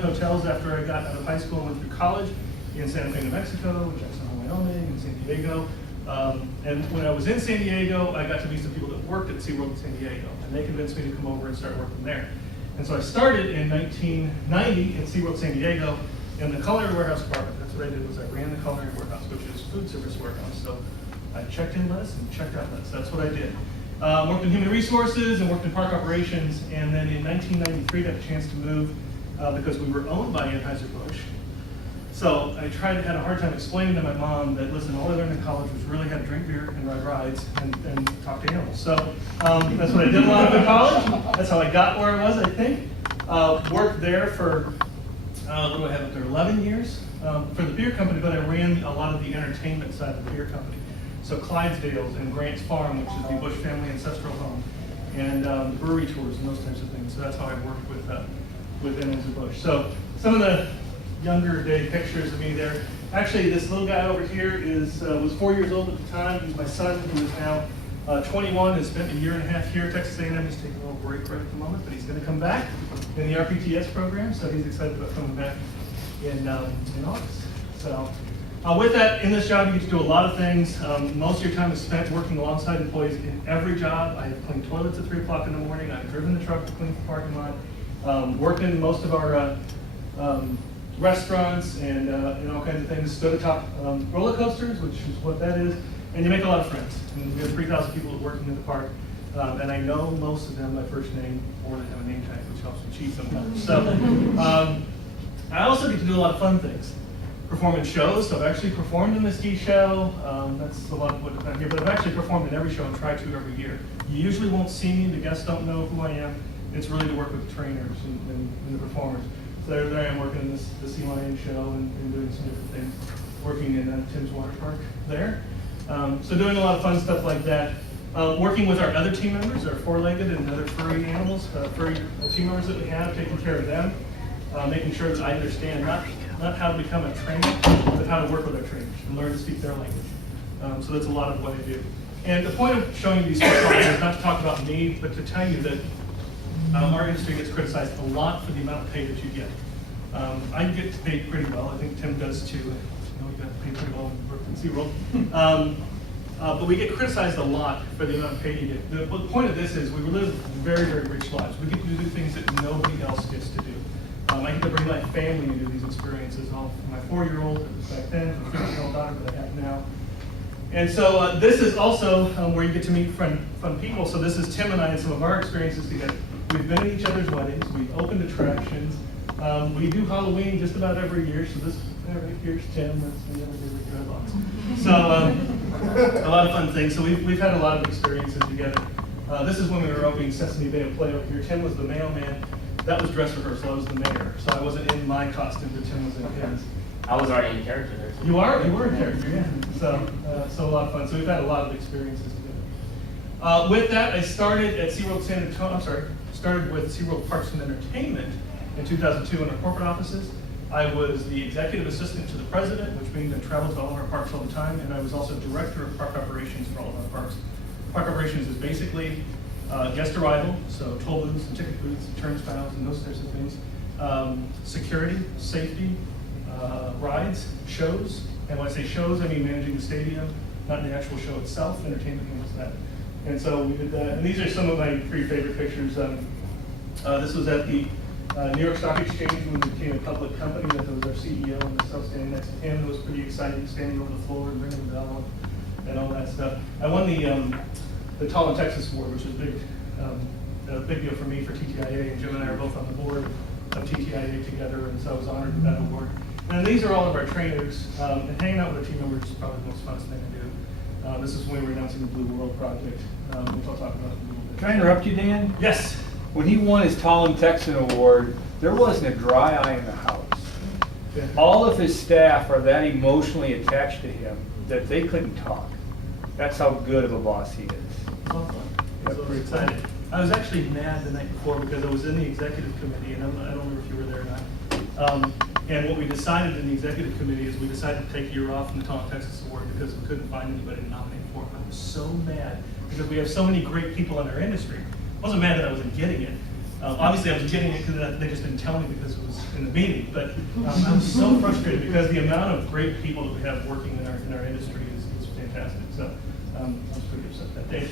hotels after I got out of high school and went through college in Santa Fe, New Mexico, Jacksonville, Wyoming, and San Diego. And when I was in San Diego, I got to meet some people that worked at SeaWorld in San Diego, and they convinced me to come over and start working there. And so I started in 1990 at SeaWorld San Diego in the culinary warehouse department. That's what I did, was I ran the culinary warehouse, which is food service warehouse. So I checked in lists and checked out lists. That's what I did. Worked in human resources and worked in park operations. And then in 1993, got a chance to move because we were owned by Anheuser-Busch. So I had a hard time explaining to my mom that, listen, all I learned in college was really how to drink beer and ride rides and talk to animals. So that's what I did a lot of in college. That's how I got where I was, I think. Worked there for, what do I have up there, 11 years for the beer company, but I ran a lot of the entertainment side of the beer company. So Clydesdales and Grant's Farm, which is the Bush family ancestral home, and brewery tours and those types of things. So that's how I worked with Anheuser-Busch. So some of the younger day pictures of me there. Actually, this little guy over here was 4 years old at the time. He's my son, who is now 21, has spent a year and a half here at Texas A&M. He's taking a little break right at the moment, but he's going to come back in the RPTS program, so he's excited about coming back in August. So with that, in this job, you get to do a lot of things. Most of your time is spent working alongside employees in every job. I have cleaned toilets at 3 o'clock in the morning. I've driven the truck to clean the parking lot. Worked in most of our restaurants and all kinds of things. Stood atop roller coasters, which is what that is. And you make a lot of friends. And we have 3,000 people working in the park. And I know most of them by first name, or they have a name tag, which helps me cheat sometimes. So I also get to do a lot of fun things. Perform in shows. So I've actually performed in the ski show. That's a lot of what's done here. But I've actually performed in every show and try to every year. You usually won't see me. The guests don't know who I am. It's really to work with the trainers and the performers. So there I am working in the Sea Lion show and doing some different things. Working in Tim's Water Park there. So doing a lot of fun stuff like that. Working with our other team members, our four-legged and other furry animals, furry team members that we have, taking care of them. Making sure that I understand not how to become a trainer, but how to work with our trainers and learn to speak their language. So that's a lot of what I do. And the point of showing you these slides is not to talk about me, but to tell you that our industry gets criticized a lot for the amount of pay that you get. I get paid pretty well. I think Tim does too. You get paid pretty well in SeaWorld. But we get criticized a lot for the amount of pay you get. The point of this is we live very, very rich lives. We get to do things that nobody else gets to do. I get to bring my family to do these experiences. My 4-year-old back then, my 15-year-old daughter that I have now. And so this is also where you get to meet fun people. So this is Tim and I and some of our experiences together. We've been at each other's weddings. We've opened attractions. We do Halloween just about every year. So this right here's Tim. That's the other day with dreadlocks. So a lot of fun things. So we've had a lot of experiences together. This is when we were opening Sesame Bay of Play over here. Tim was the mailman. That was dress rehearsal. I was the mayor. So I wasn't in my costume, but Tim was in his. I was already in character there. You were in character, yeah. So a lot of fun. So we've had a lot of experiences together. With that, I started at SeaWorld San Antonio. Started with SeaWorld Parks and Entertainment in 2002 in our corporate offices. I was the executive assistant to the president, which means I traveled to all of our parks all the time, and I was also director of park operations for all of our parks. Park operations is basically guest arrival, so toll booths and ticket booths and turnstiles and those types of things. Security, safety, rides, shows, and when I say shows, I mean managing the stadium, not the actual show itself. Entertainment handles that. And so we did that, and these are some of my 3 favorite pictures. This was at the New York Stock Exchange when we became a public company. That was our CEO and myself standing next to him. It was pretty exciting, standing over the floor and ringing the bell and all that stuff. I won the Tall in Texas Award, which was a big deal for me for TTIA, and Jim and I are both on the board of TTIA together, and so I was honored with that award. And these are all of our trainers, and hanging out with our team members is probably the most fun thing to do. This is when we were announcing the Blue World Project, which I'll talk about in a little bit. Can I interrupt you, Dan? Yes. When he won his Tallinn Texan Award, there wasn't a dry eye in the house. Yeah. All of his staff are that emotionally attached to him that they couldn't talk. That's how good of a boss he is. So pretty excited. I was actually mad the night before because I was in the executive committee, and I don't remember if you were there or not. And what we decided in the executive committee is we decided to take a year off from the Tall in Texas Award because we couldn't find anybody to nominate for it. I was so mad because we have so many great people in our industry. I wasn't mad that I wasn't getting it, Obviously, I was getting it because they just didn't tell me because it was in the meeting, but I'm so frustrated because the amount of great people that we have working in our industry is fantastic. So I was pretty upset that day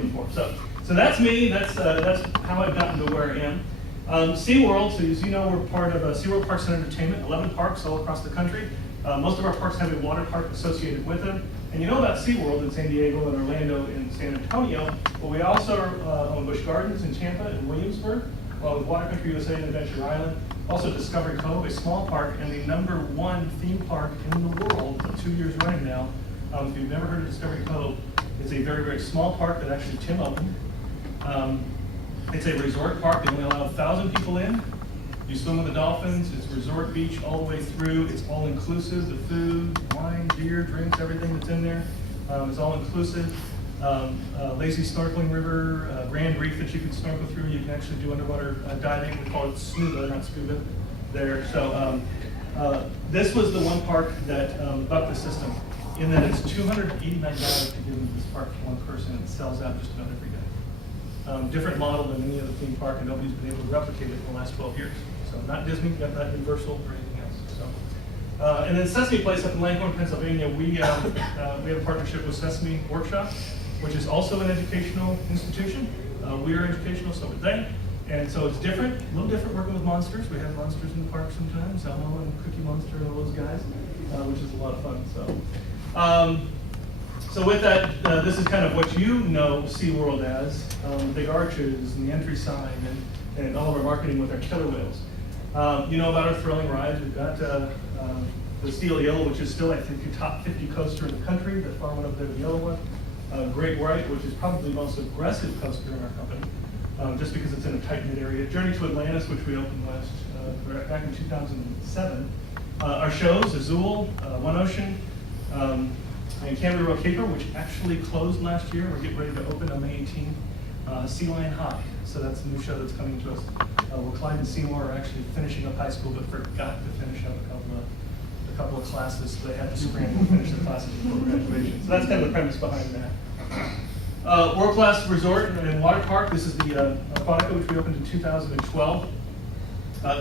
before. So that's me. That's how I've gotten to where I am. SeaWorld, so as you know, we're part of SeaWorld Parks and Entertainment, 11 parks all across the country. Most of our parks have a water park associated with them. And you know about SeaWorld in San Diego and Orlando and San Antonio, but we also own Busch Gardens in Tampa and Williamsburg, along with Water Country USA and Adventure Island. Also Discovery Cove, a small park and the #1 theme park in the world for 2 years running now. If you've never heard of Discovery Cove, it's a very, very small park that actually Tim opened. It's a resort park. They only allow 1,000 people in. You swim with the dolphins. It's resort beach all the way through. It's all inclusive. The food, wine, beer, drinks, everything that's in there is all inclusive. Lazy snorkeling river, Grand Reef that you can snorkel through. You can actually do underwater diving. We call it scuba, not scuba there. So this was the one park that bucked the system in that it's $289 to give into this park for one person. It sells out just about every day. Different model than any other theme park, and nobody's been able to replicate it in the last 12 years. So not Disney, not Universal, or anything else. So, and then Sesame Place up in Langhorne, Pennsylvania, we have a partnership with Sesame Workshop, which is also an educational institution. We are educational, so are they. And so it's different, a little different working with monsters. We have monsters in the park sometimes, Elmo and Cookie Monster and all those guys, which is a lot of fun. So with that, this is kind of what you know SeaWorld as, the big arches and the entry sign and all of our marketing with our killer whales. You know about our thrilling rides. We've got the Steel Eel, which is still, I think, the top 50 coaster in the country. The far one up there, the yellow one. Great White, which is probably the most aggressive coaster in our company, just because it's in a tight-knit area. Journey to Atlantis, which we opened back in 2007. Our shows, Azul, One Ocean, and Canberra Row Caper, which actually closed last year. We're getting ready to open on May 18th. Sea Lion High, so that's a new show that's coming to us. Well, Clyde and Seymour are actually finishing up high school, but forgot to finish up a couple of classes. So they had to scramble to finish the classes before graduation. So that's kind of the premise behind that. World Class Resort and Water Park. This is the Aquatica, which we opened in 2012.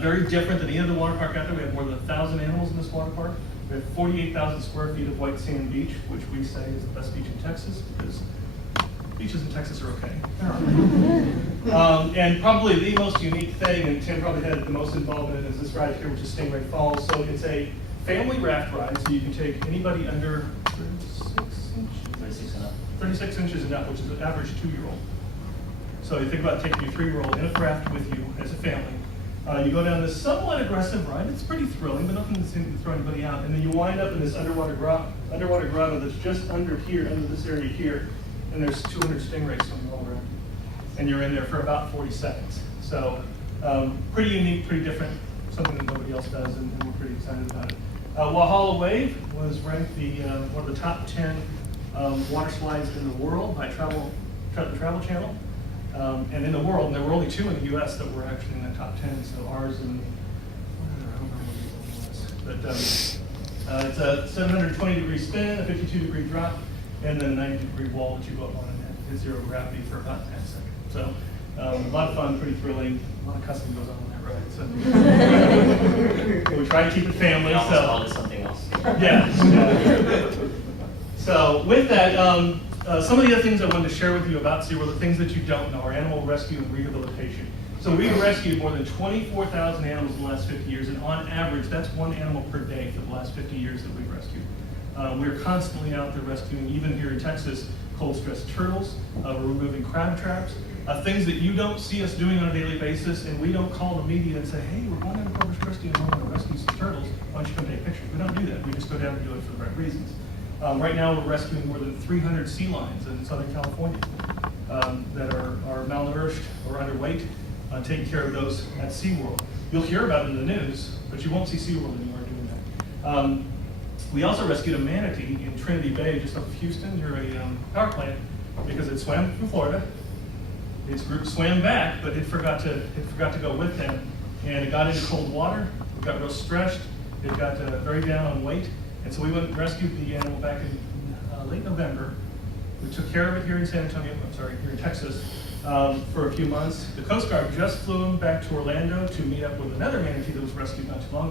Very different than any other water park out there. We have more than 1,000 animals in this water park. We have 48,000 square feet of white sand beach, which we say is the best beach in Texas because beaches in Texas are okay. And probably the most unique thing, and Tim probably had the most involvement in, is this ride here, which is Stingray Falls. So it's a family raft ride, so you can take anybody under 36 inches and up, which is an average 2-year-old. So you think about taking your 3-year-old in a raft with you as a family. You go down this somewhat aggressive ride. It's pretty thrilling, but nothing that's going to throw anybody out. And then you wind up in this underwater grotto that's just under here, under this area here. And there's 200 stingrays swimming all around. And you're in there for about 40 seconds. So pretty unique, pretty different, something that nobody else does, and we're pretty excited about it. Walhalla Wave was ranked one of the top 10 water slides in the world by Travel Channel. And in the world, and there were only 2 in the U.S. that were actually in that top 10. So ours and I don't remember what it was, but it's a 720-degree spin, a 52-degree drop, and then a 90-degree wall that you go up on and hit zero gravity for about 10 seconds. So a lot of fun, pretty thrilling. A lot of cussing goes on that ride. So we try to keep it family. We almost called it something else. Yeah. So with that. Some of the other things I wanted to share with you about SeaWorld, the things that you don't know, are animal rescue and rehabilitation. So we've rescued more than 24,000 animals in the last 50 years, and on average, that's 1 animal per day for the last 50 years that we've rescued. We're constantly out there rescuing, even here in Texas, cold-stressed turtles. We're removing crab traps, things that you don't see us doing on a daily basis, and we don't call the media and say, hey, we're going down to Corpus Christi and we're going to rescue some turtles. Why don't you come take pictures? We don't do that. We just go down and do it for the right reasons. Right now, we're rescuing more than 300 sea lions in Southern California that are malnourished or underweight, taking care of those at SeaWorld. You'll hear about it in the news, but you won't see SeaWorld anymore doing that. We also rescued a manatee in Trinity Bay, just off of Houston, near a power plant, because it swam from Florida. Its group swam back, but it forgot to go with them, and it got into cold water. It got real stressed. It got very down on weight. And so we went and rescued the animal back in late November. We took care of it here in here in Texas. for a few months. The Coast Guard just flew him back to Orlando to meet up with another manatee that was rescued not too long